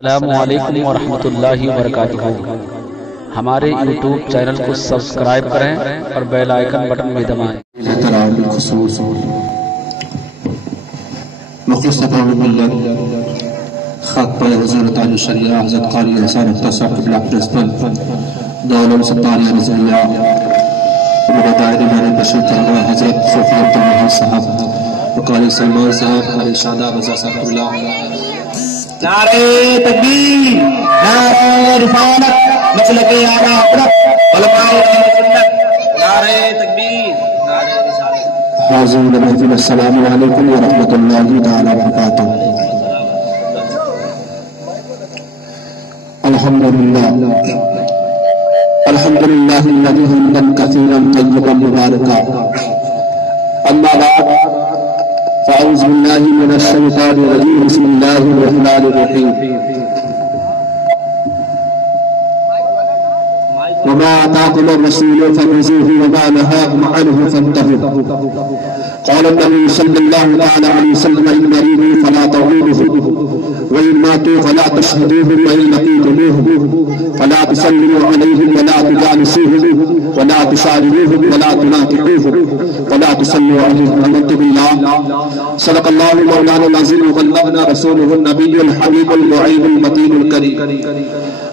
السلام علیکم ورحمۃ اللہ وبرکاتہ۔ ہمارے یوٹیوب چینل کو سبسکرائب کریں اور بیل آئیکن بٹن میں دبائیں۔ بالخصوص مختصر ملت خط پر حضور تعالی شریعہ حضرت قاری حسین صاحب قبلہ پرنسپل دولم ستاریہ رضی اللہ مبادائر میرے بشیر طلبہ حضرت صوفی عبدالمحمد صاحب وقاری سلمان صاحب قاری شادہ رضا صاحب قبلہ نعرہ تکبیر، نعرہ رسالت، مسلک اعلیٰ حضرت علماء اہل سنت، نعرہ تکبیر، نعرہ رسالت۔ حاضرین محفل السلام علیکم ورحمۃ اللہ تعالی وبرکاتہ۔ الحمدللہ الحمدللہ الذی حمدا کثیرا طیبا مبارکا، اما بعد فاعوذ باللہ من الشیطان الرجیم، بسم اللہ الرحمن الرحیم۔ وما آتاكم الرسول فخذوه وما نهاكم عنه فانتهوا۔ قال النبي صلى الله عليه وسلم إن مريضوا فلا تعودوه وإن ماتوا فلا تشهدوهم وإن لقيتموهم فلا تسلموا عليهم ولا تجالسوهم ولا تشاركوهم ولا تناكحوهم ولا تصلوا عليهم آمنت بالله صدق الله مولانا العظيم وبلغنا رسوله النبي الحبيب المعين المتين الكريم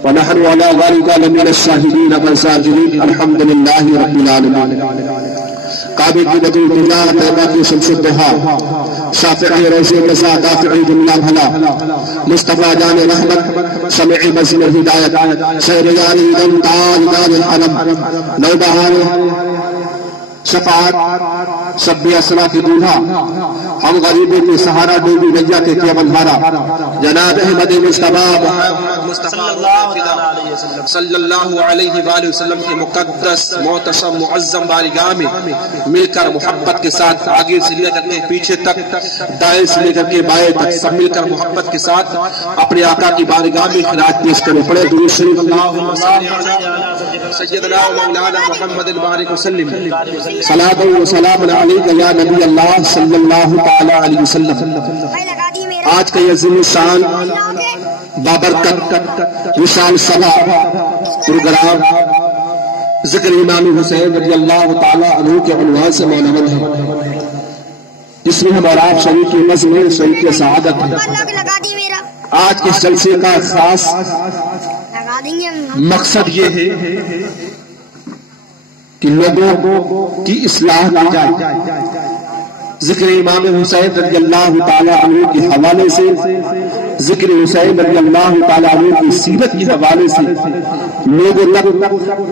ونحن على ذلك لمن الشاهدين والشاكرين الحمد لله رب العالمين۔ کعبے کی بدی اللہ طیبہ کی شمس الضحیٰ، شافعی روز قضا دافعی جملہ بھلا، مصطفیٰ جان رحمت شمع بزم ہدایت، شہریار ایدن تاجدار العلم، نوبہار شفاعت شب اسرا کی دولہا، ہم غریبوں کے سہارا ڈوبی نیا کے کیول ہارا، جناب احمد مصطفیٰ محمد صلی اللہ علیہ وآلہ وسلم کے مقدس محتشم معظم بارگاہ میں مل کر محبت کے ساتھ آگے سے لے کر کے پیچھے تک، دائیں سے لے کر کے بائیں تک سب مل کر محبت کے ساتھ اپنے آقا کی بارگاہ میں خراج پیش کریں۔ پڑھے درود شریف اللہم صلی علی سیدنا مولانا محمد البارک وسلم، صلاۃ و سلام علیک یا نبی اللہ صلی اللہ تعالی علیہ وسلم۔ آج کا یہ عظیم الشان بابرکت وشال سبا پروگرام ذکر امام حسین رضی اللہ تعالی عنہ کے عنوان سے منعقد ہے، جس میں ہم اور آپ شریک کی نظم شریک سعادت ہے۔ آج کے جلسے کا خاص مقصد یہ ہے کہ لوگوں کی اصلاح کی جائے۔ ذکر امام حسین رضی اللہ تعالی عنہ کے حوالے سے، ذکر حسین رضی اللہ تعالی عنہ کی سیرت کے حوالے سے لوگوں تک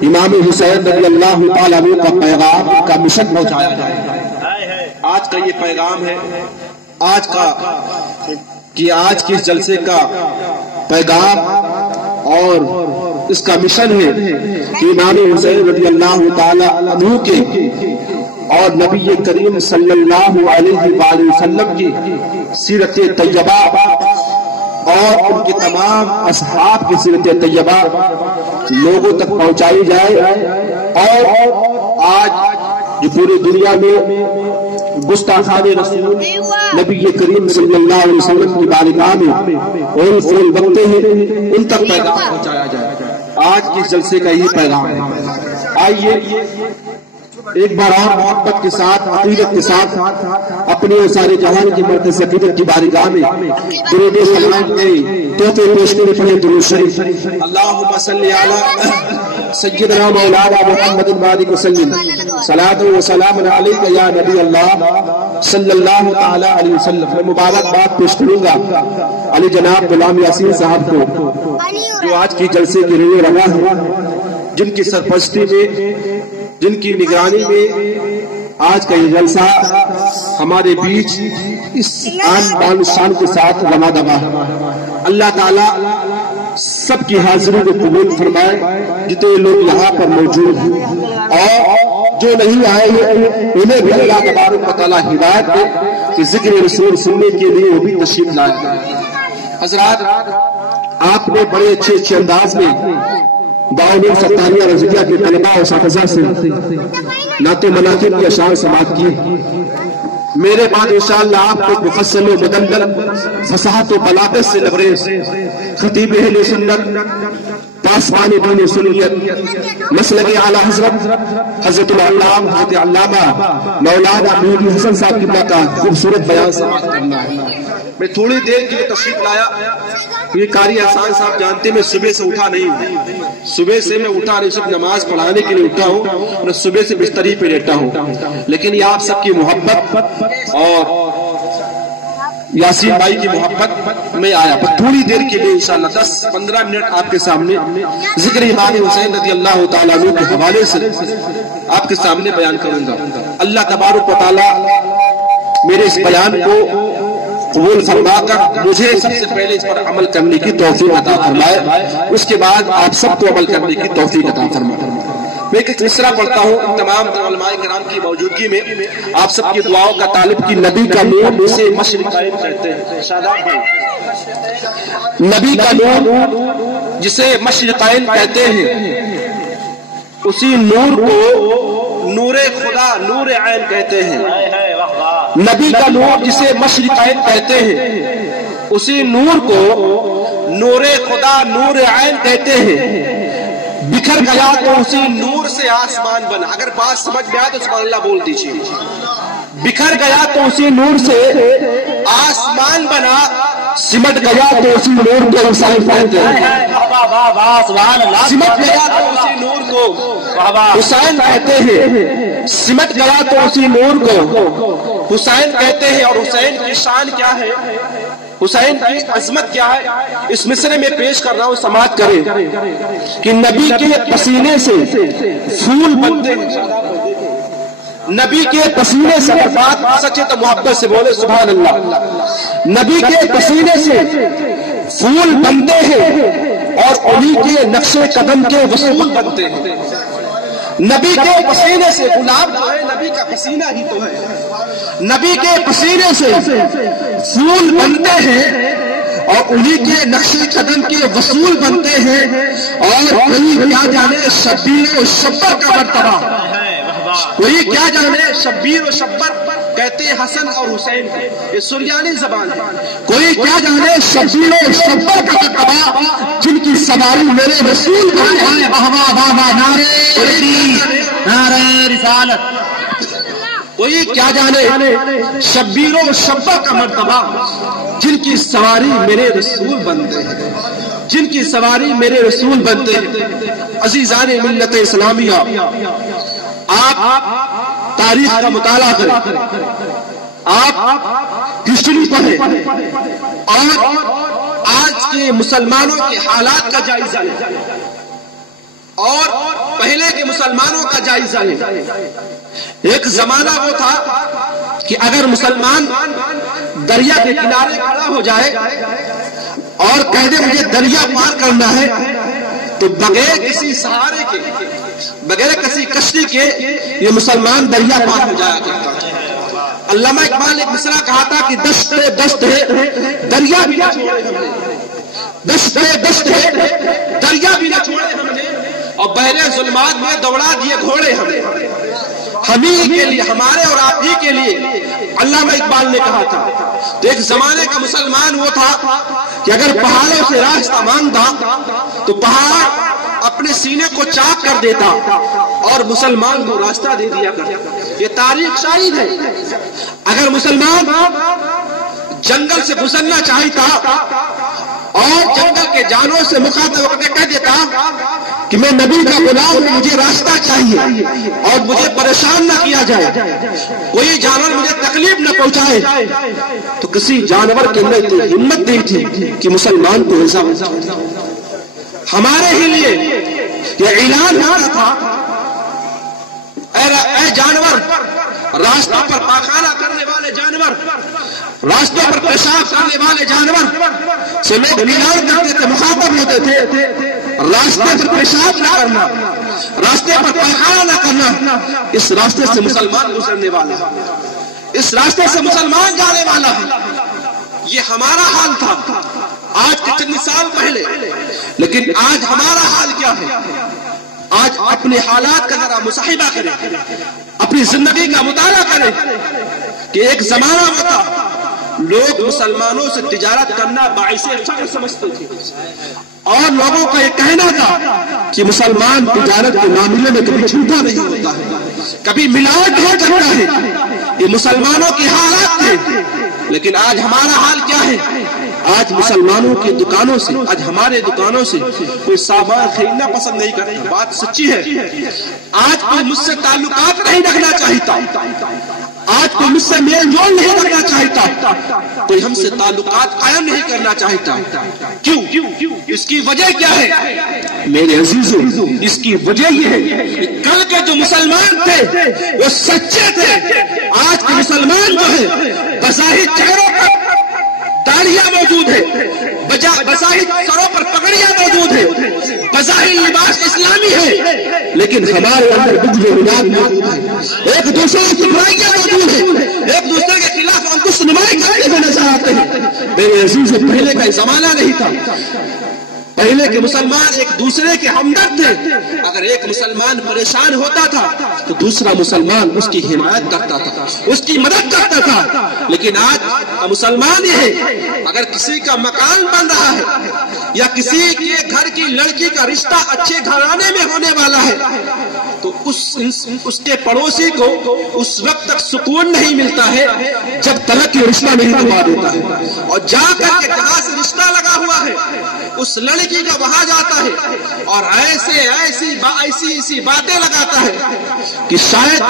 امام حسین رضی اللہ تعالی عنہ کا پیغام کا مشن پہنچایا جائے۔ آج کا یہ پیغام ہے، آج کا کہ آج کے جلسے کا پیغام اور اس کا مشن ہے کہ امام حسین رضی اللہ تعالی عنہ کے اور نبی کریم صلی اللہ علیہ وآلہ وسلم کی سیرت طیبہ اور ان کے تمام اصحاب کی سیرت طیبہ لوگوں تک پہنچائی جائے، اور آج جو پوری دنیا میں گستاخان رسول نبی کریم صلی اللہ علیہ وسلم کی بارگاہ میں اور فول بکتے ہیں، ان تک پیغام پہنچایا جائے۔ آج کے جلسے کا یہی پیغام ہے۔ آئیے ایک بار اور محبت کے ساتھ، عقیدت کے ساتھ اپنے اور سارے جہان کی مرکز عقیدت کی بارگاہ میں درود سلام کے تحفے پیش کرنے پڑے۔ درود شریف اللہم صلی علی سیدنا مولانا محمد البارک وسلم، صلاۃ و سلام علیک یا نبی اللہ صلی اللہ تعالی علیہ وسلم۔ میں مبارکباد پیش کروں گا علی جناب غلام یاسین صاحب کو، جو آج کی جلسے کی روح رواں ہے، جن کی سرپرستی میں، جن کی نگرانی میں آج کا یہ جلسہ ہمارے بیچ اس آن بان شان کے ساتھ رواں دوا ہے۔ اللہ تعالیٰ سب کی حاضری کو قبول فرمائے، جتنے لوگ یہاں پر موجود ہیں، اور جو نہیں آئے انہیں بھی اللہ تبارک و تعالیٰ ہدایت دے کہ ذکر رسول سننے کے لیے وہ بھی تشریف لائے۔ حضرات، آپ نے بڑے اچھے اچھے انداز میں دعوت ستاریہ رضویہ کے طلباء و اساتذہ سے نعت و مناقب کی اشعار سماعت کی۔ میرے بعد انشاءاللہ آپ کو مفصل و مدلل فصاحت و بلاغت سے لبریز خطیب اہل سنت پاسبان دین سنیت مسلک اعلی حضرت العلامہ حضرت علامہ مولانا مہدی حسن صاحب قبلہ کا خوبصورت بیان سماعت کرنا ہے۔ میں تھوڑی دیر کے لیے تشریف لایا، یہ قاری احسان صاحب جانتے میں صبح سے اٹھا نہیں ہوں، صبح سے میں اٹھا نہیں، صرف نماز پڑھانے کے لیے اٹھا ہوں اور صبح سے بستری پہ لیٹا ہوں، لیکن یہ آپ سب کی محبت اور یاسین بھائی کی محبت میں آیا، پر تھوڑی دیر کے لیے انشاءاللہ 10-15 منٹ آپ کے سامنے ذکر امام حسین رضی اللہ تعالیٰ عنہ کے حوالے سے آپ کے سامنے بیان کروں گا۔ اللہ تبارک و تعالیٰ میرے اس بیان کو قبول فرما کر مجھے سب سے پہلے اس پر عمل کرنے کی توفیق عطا فرمائے، اس کے بعد آپ سب کو عمل کرنے کی توفیق عطا فرمائے۔ میں ایک مصرع پڑھتا ہوں تمام علماء کرام کی موجودگی میں، آپ سب کی دعاؤں کا طالب کی نبی کا نور اسے مشرقین کہتے ہیں، شاداب بھائی، نبی کا نور جسے مشرقین کہتے ہیں، اسی نور کو نور خدا نور عین کہتے ہیں۔ نبی کا نور جسے مشرقین کہتے ہیں، اسی نور کو نور خدا نور عین کہتے ہیں۔ بکھر گیا تو اسی نور سے آسمان بنا، اگر بات سمجھ میں آئے تو سبحان اللہ بول دیجیے۔ بکھر گیا تو اسی نور سے آسمان بنا، سمٹ گیا تو اسی نور کو حسین کہتے ہیں۔ سمٹ گیا تو اسی نور کو حسین کہتے ہیں، سمٹ گیا تو اسی نور کو حسین کہتے ہیں۔ اور حسین کی شان کیا ہے، حسین کی عظمت کیا ہے، اس مصرے میں پیش کر رہا ہوں، سماعت کریں کہ نبی کے پسینے سے پھول بنتے ہیں، نبی کے پسینے سے، اگر بات سچے تو محبت سے بولے سبحان اللہ، نبی کے پسینے سے پھول بنتے ہیں اور انہی کے نقش قدم کے وصول بنتے ہیں۔ نبی کے پسینے سے، گلاب جو ہے نبی کا پسینہ ہی تو ہے، نبی کے پسینے سے پھول بنتے ہیں اور انہی کے نقش قدم کے وصول بنتے ہیں، اور کوئی کیا جانے شبیر و شبر کا مرتبہ، کوئی کیا جانے شبیر و شبر کہتے ہیں حسن اور حسین کو، یہ سریانی زبان ہے، کوئی کیا جانے شبیر و شبر کا مرتبہ جن کی سواری میرے رسول کو ہے، نعرہ رسالت، کوئی کیا جانے شبیر و شبہ کا مرتبہ جن کی سواری میرے رسول بنتے ہیں، جن کی سواری میرے رسول بنتے ہیں۔ عزیزان ملت اسلامیہ، آپ تاریخ کا مطالعہ کریں، آپ ہسٹری پڑھیں اور آج کے مسلمانوں کے حالات کا جائزہ لیں اور پہلے کے مسلمانوں کا جائزہ لیں۔ ایک زمانہ وہ تھا کہ اگر مسلمان دریا کے کنارے کھڑا ہو جائے اور کہہ دے مجھے دریا پار کرنا ہے تو بغیر کسی سہارے کے، بغیر کسی کشتی کے یہ مسلمان دریا پار ہو جایا کرتا تھا۔ علامہ اقبال ایک مصرع کہا تھا کہ دشت دشت ہے دریا بھی نہ چھوڑے ہم نے، دشت دشت ہے دریا بھی نہ چھوڑے ہم نے، اور بحر ظلمات میں دوڑا دیے گھوڑے ہم نے، ہمیں کے لیے، ہمارے اور آپ ہی کے لیے علامہ اقبال نے کہا تھا۔ تو ایک زمانے کا مسلمان وہ تھا کہ اگر پہاڑوں سے راستہ مانگتا تو پہاڑ اپنے سینے کو چاک کر دیتا اور مسلمان کو راستہ دے دیا کرتا۔ یہ تاریخ شاہد ہے۔ اگر مسلمان جنگل سے گزرنا چاہتا اور جنگل کے جانوروں سے مخاطب ہو کے کہہ دیتا کہ میں نبی کا غلام ہوں، مجھے راستہ چاہیے اور مجھے پریشان نہ کیا جائے، کوئی جانور مجھے تکلیف نہ پہنچائے، تو کسی جانور کے اندر اتنی ہمت نہیں تھی کہ مسلمان کو ایسا ہو جائے۔ ہمارے ہی لیے یہ اعلان ہوا تھا، اے جانور، راستوں پر پاخانہ کرنے والے جانور، راستوں پر پیشاب کرنے والے جانور سے لوگ اعلان کرتے تھے، مخاطب ہوتے تھے، راستے پر پیشاب نہ کرنا، راستے پر پاخانہ نہ کرنا، اس راستے سے مسلمان گزرنے والا ہے، اس راستے سے مسلمان جانے والا ہے۔ یہ ہمارا حال تھا آج کے چند سال پہلے، لیکن آج ہمارا حال کیا ہے؟ آج اپنے حالات کا ذرا مصاحبہ کریں، اپنی زندگی کا مطالعہ کریں، کہ ایک زمانہ ہوتا لوگ مسلمانوں سے تجارت کرنا باعث فخر سمجھتے تھے، اور لوگوں کا یہ کہنا تھا کہ مسلمان تجارت کے معاملے میں کبھی جھوٹا نہیں ہوتا ہے، کبھی ملاوٹ نہیں کرتا ہے۔ یہ مسلمانوں کے حالات تھے، لیکن آج ہمارا حال کیا ہے؟ آج مسلمانوں کی دکانوں سے، آج ہمارے دکانوں سے کوئی سامان خریدنا پسند نہیں کرتا۔ بات سچی ہے، آج کوئی مجھ سے تعلقات نہیں رکھنا چاہتا، آج کوئی مجھ سے میل جول نہیں کرنا چاہتا، کوئی ہم سے تعلقات قائم نہیں کرنا چاہتا۔ کیوں؟ اس کی وجہ کیا ہے میرے عزیزوں؟ اس کی وجہ یہ ہے کہ کل کے جو مسلمان تھے وہ سچے تھے، آج کے مسلمان جو ہے بظاہر چہروں پر داڑھیاں موجود ہے، بظاہر سروں پر پگڑیاں موجود ہے، بظاہر لباس اسلامی ہے، لیکن ہمارے اندر بغض و عناد موجود ہے، ایک دوسرے کی برائیاں موجود ہیں، ایک دوسرے کے خلاف انکش نمائی کرتے ہوئے نظر آتے ہیں۔ میرے عزیزوں، پہلے کا زمانہ نہیں تھا، پہلے کے مسلمان ایک دوسرے کے ہمدرد تھے، اگر ایک مسلمان پریشان ہوتا تھا تو دوسرا مسلمان اس کی حمایت کرتا تھا، اس کی مدد کرتا تھا۔ لیکن آج مسلمان یہ ہے، اگر کسی کا مکان بن رہا ہے یا کسی کے گھر کی لڑکی کا رشتہ اچھے گھرانے میں ہونے والا ہے تو اس کے پڑوسی کو اس وقت تک سکون نہیں ملتا ہے جب تلک یہ رشتہ نہیں دبا دیتا ہے، اور جا کر کے جہاں سے رشتہ لگا ہوا ہے اس لڑکی کا وہاں جاتا ہے اور ایسی باتیں لگاتا ہے کہ شاید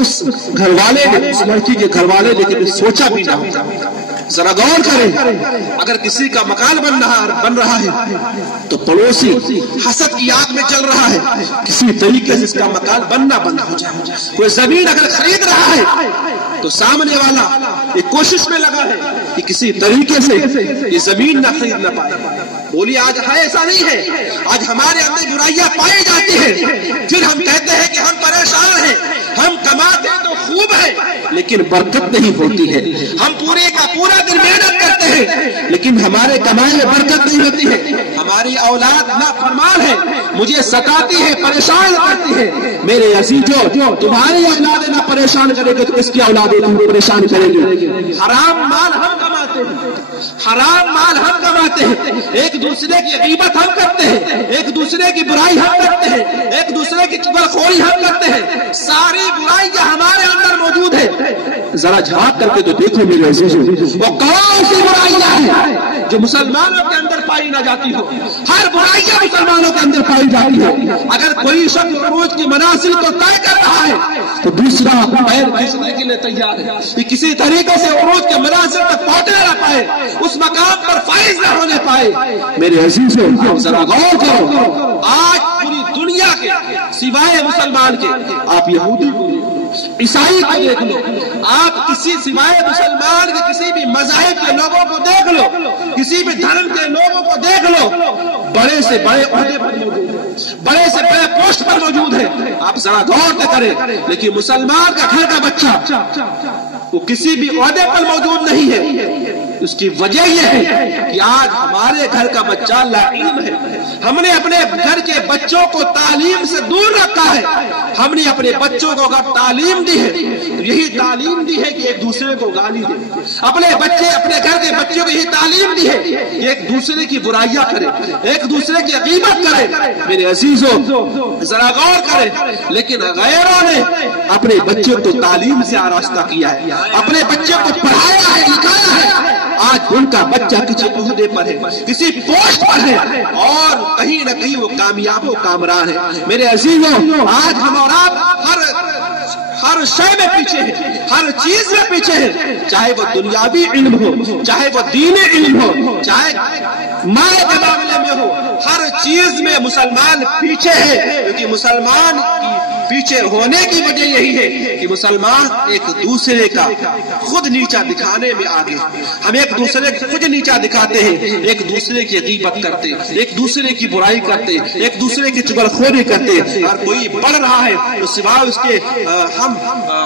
اس گھر والے نے، اس لڑکی کے گھر والے نے کبھی سوچا بھی نہ ہوتا۔ ذرا غور کریں، اگر کسی کا مکان بن رہا ہے تو پڑوسی حسد کی آگ میں چل رہا ہے، کسی طریقے سے اس کا مکان بننا بند ہو جائے۔ کوئی زمین اگر خرید رہا ہے تو سامنے والا ایک کوشش میں لگا ہے کہ کسی طریقے سے یہ زمین نہ خرید نہ پائے۔ بولیے آج ہے ایسا نہیں ہے، آج ہمارے اندر برائیاں پائی جاتی ہیں، پھر ہم کہتے ہیں کہ ہم پریشان ہیں، ہم کماتے تو خوب ہے لیکن برکت نہیں ہوتی ہے، ہم پورے کا پورا دن محنت کرتے ہیں لیکن ہمارے کمائی میں برکت نہیں ہوتی ہے، ہماری اولاد نافرمان ہے، مجھے ستاتی ہے، پریشان کرتی ہے۔ میرے عزیزوں، تمہاری اولاد نہ پریشان کرے گی تو اس کی اولادیں تمہیں پریشان کرے گی۔ حرام مال ہم کماتے ہیں، حرام مال ہم کماتے ہیں، ایک دوسرے کی غیبت ہم کرتے ہیں، ایک دوسرے کی برائی ہم کرتے ہیں، ایک دوسرے کی چغلخوری ہم کرتے ہیں، ساری برائیاں ہمارے اندر موجود ہے۔ ذرا جھانک کر کے تو دیکھو میرے عزیزوں، وہ کون سی برائیاں ہیں جو مسلمانوں کے اندر پائی نہ جاتی ہو؟ ہر برائیاں مسلمانوں کے اندر پائی جاتی ہے۔ اگر کوئی شخص عروج کی منازل کو طے کر رہا ہے تو دوسرا پیر کھینچنے کے لیے تیار ہے کہ کسی طریقے سے عروج کے منازل تک پہنچنے نہ پائے، اس مقام پر فائز نہ ہونے پائے۔ میرے عزیزوں، ذرا غور کرو، آج پوری دنیا کے سوائے مسلمان کے، آپ یہودی کو عیسائی کو دیکھ لو، آپ کسی سوائے مسلمان کے کسی بھی مذاہب کے لوگوں کو دیکھ لو، کسی بھی دھرم کے لوگوں کو دیکھ لو، بڑے سے بڑے عہدے پر موجود ہیں، بڑے سے بڑے پوسٹ پر موجود ہیں۔ آپ ذرا غور کریں، لیکن مسلمان کا گھر کا بچہ وہ کسی بھی عہدے پر موجود نہیں ہے۔ اس کی وجہ یہ ہے کہ آج ہمارے گھر کا بچہ لا علم ہے، ہم نے اپنے گھر کے بچوں کو تعلیم سے دور رکھا ہے، ہم نے اپنے بچوں کو اگر تعلیم دی ہے تو یہی تعلیم دی ہے کہ ایک دوسرے کو گالی دے، اپنے گھر کے بچوں کو یہی تعلیم دی ہے کہ ایک دوسرے کی برائیاں کرے، ایک دوسرے کی غیبت کرے۔ میرے عزیزوں، ذرا غور کریں، لیکن غیروں نے اپنے بچوں کو تعلیم سے آراستہ کیا ہے، اپنے بچوں کو پڑھایا ہے، لکھایا ہے۔ آج ان کا بچہ کسی عہدے پر ہے، کسی پوسٹ پر ہے، اور کہیں نہ کہیں وہ کامیاب و کامران ہے۔ میرے عزیزوں، آج ہم اور آپ ہر شے میں پیچھے ہیں، ہر چیز میں پیچھے ہیں، چاہے وہ دنیاوی علم ہو، چاہے وہ دینی علم ہو، چاہے مال کے معاملے میں ہو، ہر چیز میں مسلمان پیچھے ہے، کیونکہ مسلمان کی پیچھے ہونے کی وجہ یہی ہے کہ مسلمان ایک دوسرے کا خود نیچا دکھانے میں آگے، ہم ایک دوسرے کو خود نیچا دکھاتے ہیں، ایک دوسرے کی غیبت کرتے، ایک دوسرے کی برائی کرتے، ایک دوسرے کی چغلخوری کرتے، اور کوئی بڑھ رہا ہے تو سوائے اس کے ہم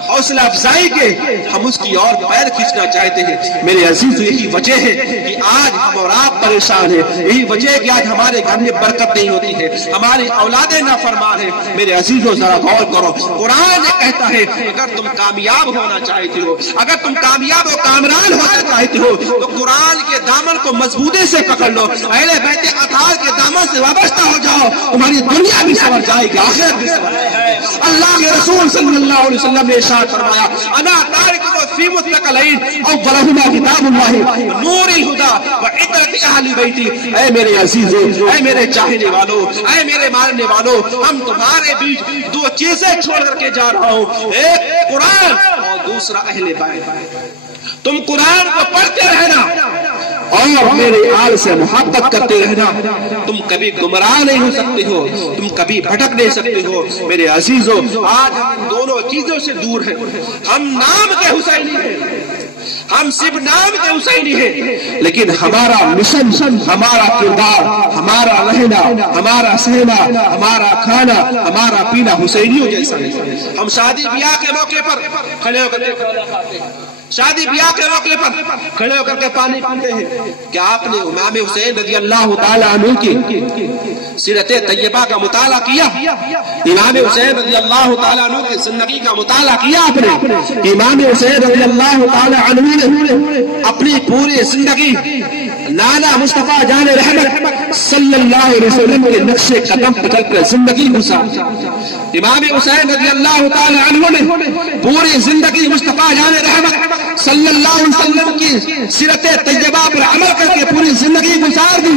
حوصلہ افزائی کے ہم اس کی اور پیر کھینچنا چاہتے ہیں۔ میرے عزیز، یہی وجہ ہے کہ آج ہم اور آپ پریشان ہیں، یہی وجہ ہے کہ آج ہمارے گھر میں برکت نہیں ہوتی ہے، ہماری اولادیں نافرمان ہیں۔ میرے عزیزوں، ذرا غور غور کرو. قرآن یہ کہتا ہے اگر تم کامیاب ہونا چاہتے ہو, اگر تم کامیاب و کامران ہونا چاہتے ہو تو قرآن کے دامن کو مضبوطی سے پکڑ لو, اہل بیت اطہار کے دامن سے وابستہ ہو جاؤ, تمہاری دنیا بھی سنور جائے گی, آخرت بھی سنور جائے گی. اللہ کے رسول صلی اللہ علیہ وسلم نے ارشاد فرمایا انا تارک فی متقلین اولہما کتاب اللہ نور الہدی وعطرۃ اہل بیتی. اے میرے عزیزو, اے میرے چاہنے والو, اے میرے ماننے والو, ہم تمہارے بیچ دو چیزیں چھوڑ کر کے جا رہا ہوں, ایک قرآن اور دوسرا اہل بیت. تم قرآن کو پڑھتے رہنا اور میرے آل سے محبت کرتے رہنا, تم کبھی گمراہ نہیں ہو سکتے ہو, تم کبھی بھٹک نہیں سکتے ہو. میرے عزیزو, آج ہم دونوں چیزوں سے دور ہیں. ہم نام کے حسینی ہیں, ہم صرف نام کے حسینی ہیں, لیکن ہمارا مشن, ہمارا کردار, ہمارا رہنا, ہمارا سہنا, ہمارا کھانا, ہمارا پینا حسینیوں جیسا نہیں. ہم شادی بیاہ کے موقع پر کھڑے ہو کر کے کھانا کھاتے ہیں, شادی بیاہ کے موقع پر کھڑے ہو کر کے پانی پیتے ہیں. کیا آپ نے امام حسین رضی اللہ تعالیٰ عنہ کی سیرت طیبہ کا مطالعہ کیا؟ امام حسین رضی اللہ تعالیٰ عنہ کی زندگی کا مطالعہ کیا آپ نے؟ امام حسین رضی اللہ تعالیٰ عنہ نے اپنی پوری زندگی نانا مصطفیٰ جان رحمت صلی اللہ علیہ وسلم کے نقش قدم پر چل کر زندگی گزاری. امام حسین رضی اللہ تعالی عنہ نے پوری زندگی مصطفیٰ جان رحمت صلی اللہ علیہ وسلم کی سیرت طیبہ پر عمل کر کے پوری زندگی گزار دی,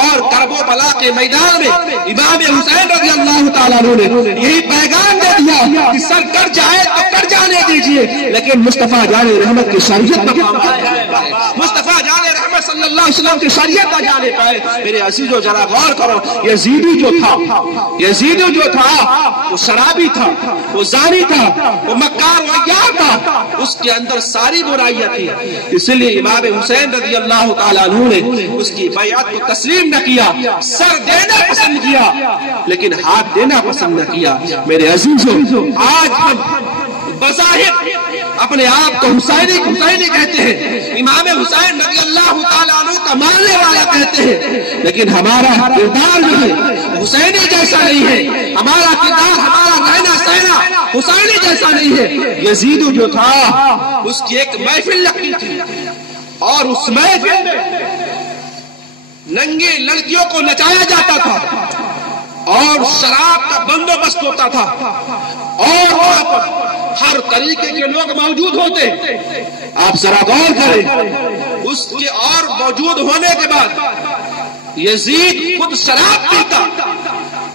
اور کرب و بلا کے میدان میں امام حسین رضی اللہ تعالی عنہ نے یہی پیغام دے دیا کہ سر کر جائے تو کر جانے دیجیے, لیکن مصطفیٰ جان رحمت کی شریعت پر کام آئے, مصطفیٰ جان رحمت صلی اللہ علیہ وسلم کی شریعت پر جانے پائے. میرے عزیزو ذرا غور کرو, یزیدی جو تھا, یزیدی جو تھا وہ شرابی تھا, وہ زانی تھا, وہ مکار ویار تھا, اس کے اندر ساری برائیاں تھی. اس لیے امام حسین رضی اللہ تعالیٰ عنہ نے اس کی بیعت کو تسلیم نہ کیا, سر دینا پسند کیا لیکن ہاتھ دینا پسند نہ کیا. میرے عزیزو, آج ہم بظاہر اپنے آپ کو حسینی کہتے ہیں, امام حسین رضی اللہ تعالیٰ عنہ کا ماننے والا کہتے ہیں, لیکن ہمارا کردار جو ہے حسینی جیسا نہیں ہے, ہمارا کردار, ہمارا رہنا سہنا حسینی جیسا نہیں ہے. یزید جو تھا اس کی ایک محفل لگتی تھی, اور اس محفل میں ننگی لڑکیوں کو نچایا جاتا تھا, اور شراب کا بندوبست ہوتا تھا, اور وہاں پر ہر طریقے کے لوگ موجود ہوتے. آپ ذرا غور کریں, اس کے اور موجود ہونے کے بعد یزید خود شراب پیتا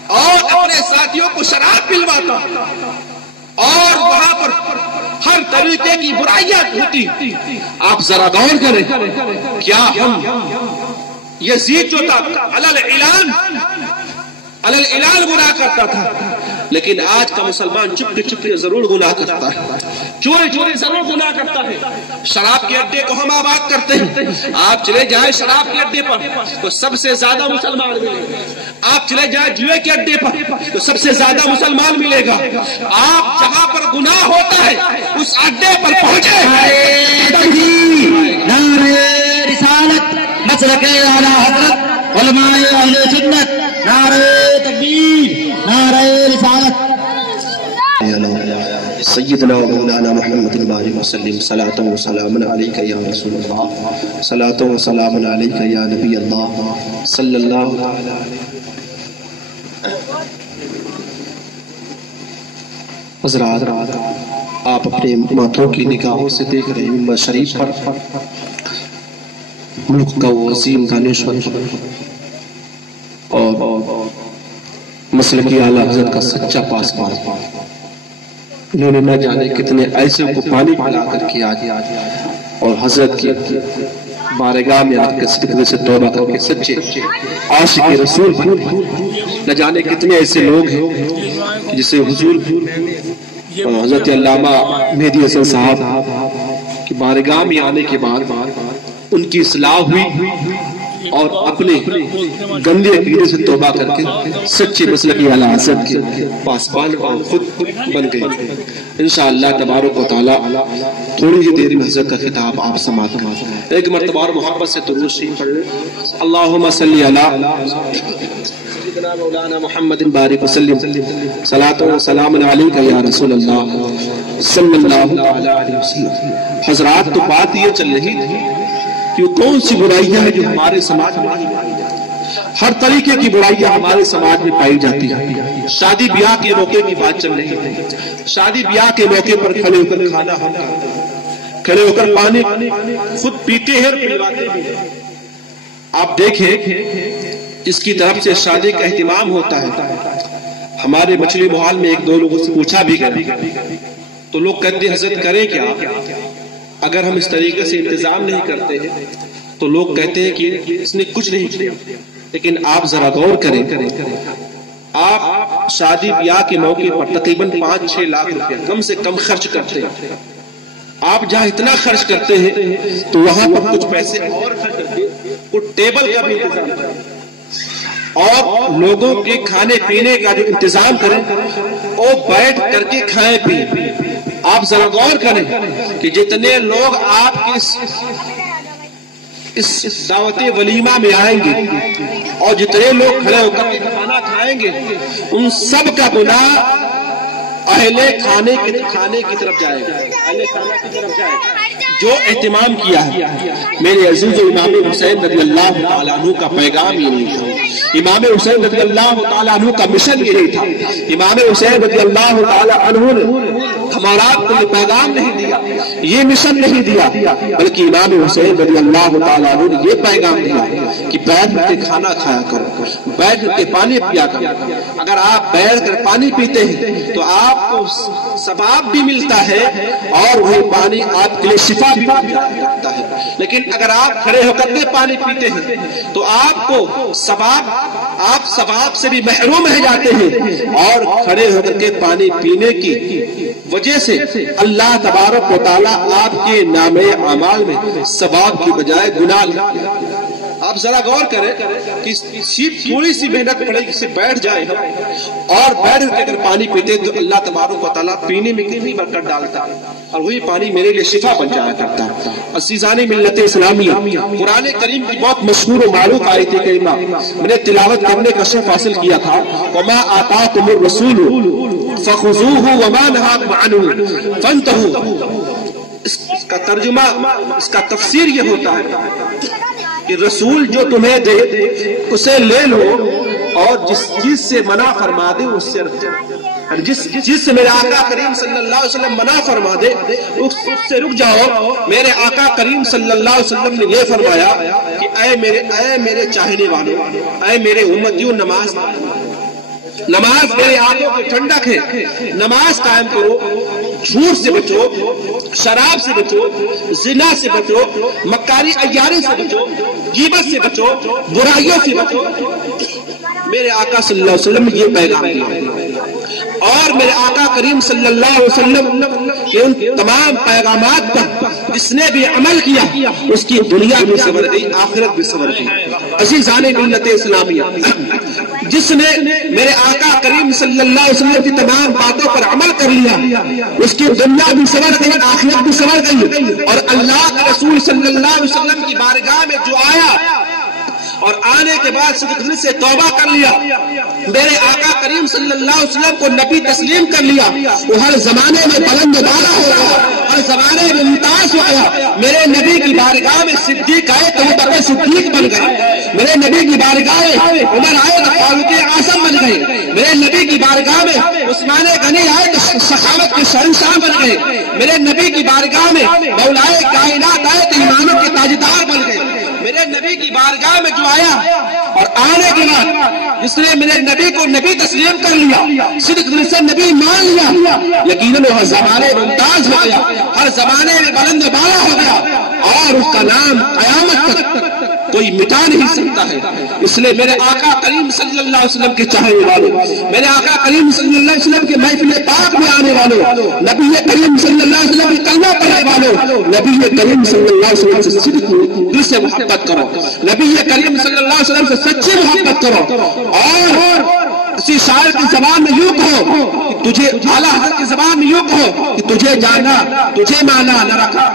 اور اپنے ساتھیوں کو شراب پلواتا, اور وہاں پر ہر طریقے کی برائیاں ہوتی. آپ ذرا غور کریں, کیا ہم یزید جو تھا اعلان گناہ کرتا تھا, لیکن آج کا مسلمان چپکے ضرور گناہ کرتا ہے, چوری ضرور گناہ کرتا ہے. شراب کے اڈے کو ہم آباد کرتے ہیں, آپ چلے جائیں شراب کے اڈے پر تو سب سے زیادہ مسلمان ملے گا, آپ چلے جائیں جوئے کے اڈے پر تو سب سے زیادہ مسلمان ملے گا. آپ جہاں پر گناہ ہوتا ہے اس اڈے پر پہنچے. نعرہ رسالت, مسلک اعلی حضرت علماء اہل سنت, نعرہ تکبیر, نعرہ رسالت. سیدنا مولانا محمد الباری وسلم, صلاۃ و سلام علیک یا رسول اللہ, صلاۃ و سلام علیک یا نبی اللہ صلی اللہ علیہ حضرات. آپ اپنے ماتھوں کی نگاہوں سے دیکھ رہے ہیں ممبر شریف پر ملک کا وہ عظیم دانشور اور مسلکی اعلیٰ حضرت کا سچا پاسبان, انہوں نے نہ جانے کتنے ایسے کو پانی پلا کر کے آج اور حضرت کی بارگاہ میں آ کر صدقے سے توبہ کر کے سچے عاشق رسول بن. نہ جانے کتنے ایسے لوگ ہیں جسے حضور حضرت علامہ مہدی حسن صاحب کی بارگاہ میں آنے کے بعد ان کی اصلاح ہوئی اور اپنے گندے عقیدے سے توبہ کر کے سچے مسلکی اعلیٰ حضرت کے پاسبان اور خود بن گئے. انشاءاللہ تبارک و تعالی تھوڑی ہی دیر میں حضرت کا خطاب آپ سماعت کریں. ایک مرتبہ اور محبت سے درود شریف پڑھ لیں. اللہم صلی علی سیدنا مولانا محمد بارک وسلم صلاۃ و سلام علیک یا رسول اللہ صلی اللہ علیہ وسلم۔ حضرات، تو بات یہ چل رہی تھی کہ کون سی برائیاں ہیں جو ہمارے سماج میں، ہر طریقے کی برائیاں ہمارے سماج میں پائی جاتی ہیں۔ شادی بیاہ کے موقع کی بات چل رہی ہے، شادی بیاہ کے موقع پر کھڑے ہو کر کھانا ہم کھاتے ہیں، کھڑے ہو کر پانی خود پیتے ہیں اور پلواتے بھی ہیں۔ آپ دیکھیں اس کی طرف سے شادی کا اہتمام ہوتا ہے۔ ہمارے مچھلی محال میں ایک دو لوگوں سے پوچھا بھی گیا تو لوگ کہتے ہیں حضرت کریں کیا؟ اگر ہم اس طریقے سے انتظام نہیں کرتے ہیں تو لوگ کہتے ہیں کہ اس نے کچھ نہیں کیا۔ لیکن آپ ذرا غور کریں، آپ شادی بیاہ کے موقع پر تقریباً 5-6 لاکھ روپے کم سے کم خرچ کرتے ہیں۔ آپ جہاں اتنا خرچ کرتے ہیں تو وہاں پر کچھ پیسے اور خرچ کرتے، کچھ ٹیبل کا بھی انتظام کریں اور لوگوں کے کھانے پینے کا جو انتظام کریں وہ بیٹھ کر کے کھائیں پییں۔ آپ ذرا غور کریں کہ جتنے لوگ آپ کے اس دعوت ولیمہ میں آئیں گے اور جتنے لوگ کھڑے ہو کر کھانا کھائیں گے ان سب کا گناہ اہل کھانے کی طرف جائے گا، اہل کھانا کی طرف جائے گا جو اہتمام کیا ہے۔ میرے عزیز امام حسین رضی اللہ تعالیٰ عنہ کا پیغام یہ نہیں تھا، امام حسین رضی اللہ تعالیٰ عنہ کا مشن یہ نہیں تھا، امام حسین رضی اللہ تعالیٰ عنہ نے ہمارا کو یہ پیغام نہیں دیا، یہ مشن نہیں دیا، بلکہ امام حسین رضی اللہ تعالیٰ عنہ نے یہ پیغام دیا کہ بیٹھ کے کھانا کھایا کرو، بیٹھ کے پانی پیا کرو۔ اگر آپ بیٹھ کر پانی پیتے ہیں تو آپ کو ثواب بھی ملتا ہے اور وہی پانی آپ کے لیے شفا بھی ملتا ہے۔ لیکن اگر آپ کھڑے ہو کر کے پانی پیتے ہیں تو آپ کو ثواب سے بھی محروم رہ جاتے ہیں، اور کھڑے ہو کر کے پانی پینے کی وجہ سے اللہ تبارک و تعالیٰ آپ کے نامے اعمال میں ثواب کی بجائے گناہ لکھتے ہیں۔ آپ ذرا غور کریں کہ تھوڑی سی محنت پڑے سے بیٹھ جائیں ہم اور بیٹھ کر پانی پیتے تو اللہ تبارک و تعالیٰ پینے میں کتنی برکت ڈالتا ہے اور وہی پانی میرے لیے شفا بن جایا کرتا ہے۔ عزیزان ملت اسلامیہ، قرآن کریم کی بہت مشہور و معروف آیت کریمہ میں نے تلاوت کرنے کا شرف حاصل کیا تھا، وما آتاکم الرسول فخذوہ وما نہاکم عنہ فانتہوا۔ اس کا ترجمہ، اس کا تفسیر یہ ہوتا ہے کہ رسول جو تمہیں دے اسے لے لو اور جس چیز سے منع فرما دے اس سے رک جاؤ، جس چیز سے میرے آقا کریم صلی اللہ علیہ وسلم منع فرما دے اس سے رک جاؤ۔ میرے آقا کریم صلی اللہ علیہ وسلم نے یہ فرمایا کہ اے میرے چاہنے والوں، اے میرے امتیوں، نماز میرے آنکھوں کی ٹھنڈک ہے، نماز قائم کرو، جھوٹ سے بچو، شراب سے بچو، زنا سے بچو، مکاری عیاری سے بچو، غیبت سے بچو، برائیوں سے بچو۔ میرے آقا صلی اللہ علیہ وسلم نے یہ پیغام دیا اور میرے آقا کریم صلی اللہ علیہ وسلم کے ان تمام پیغامات پر جس نے بھی عمل کیا اس کی دنیا بھی سنور گئی، آخرت بھی سنور گئی۔ عزیزان ملت اسلامیہ، جس نے میرے آقا کریم صلی اللہ علیہ وسلم کی تمام باتوں پر عمل کر لیا اس کی دنیا بھی سنور گئی، آخرت بھی سنور گئی، اور اللہ کے رسول صلی اللہ علیہ وسلم کی بارگاہ میں جو آیا اور آنے کے بعد صدق دل سے توبہ کر لیا، میرے آقا کریم صلی اللہ علیہ وسلم کو نبی تسلیم کر لیا، وہ ہر زمانے میں بلند بالا ہو گیا، ہر زمانے میں ممتاز ہو گیا۔ میرے نبی کی بارگاہ میں صدیق آئے تو وہ بڑے صدیق بن گئے، میرے نبی کی بارگاہ میں عمر آئے تو فاروق اعظم بن گئے، میرے نبی کی بارگاہ میں عثمان غنی آئے تو سخاوت کے شہنشاہ بن گئے، میرے نبی کی بارگاہ میں مولائے کائنات آئے تو ایمانوں کے تاجدار بن گئے۔ میرے نبی کی بارگاہ میں جو آیا اور آنے کے بعد جس نے میرے نبی کو نبی تسلیم کر لیا، صدق دل سے نبی مان لیا، یقیناً وہ ہر زمانے میں ممتاز ہو گیا، ہر زمانے میں بلند بالا ہو گیا، اور اس کا نام قیامت تک کوئی مٹا نہیں سکتا ہے۔ اس لیے میرے آقا کریم صلی اللہ علیہ وسلم کے چاہنے والوں، میرے آقا کریم صلی اللہ علیہ وسلم کے محفل پاک میں آنے والوں، نبی کریم صلی اللہ علیہ وسلم کی کلمہ پڑھنے والوں، نبی کریم صلی اللہ علیہ وسلم سے صدق دل سے محبت کرو، نبی کریم صلی اللہ علیہ وسلم سے سچی محبت کرو، اور اسی شاعر کی زبان میں یوں کہو کہ تجھے، اعلیٰ حضرت کی زبان میں یوں کہو کہ تجھے جانا، تجھے مانا، نہ رکھا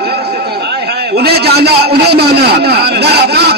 انہیں جانا، انہیں مانا، نہ رکھا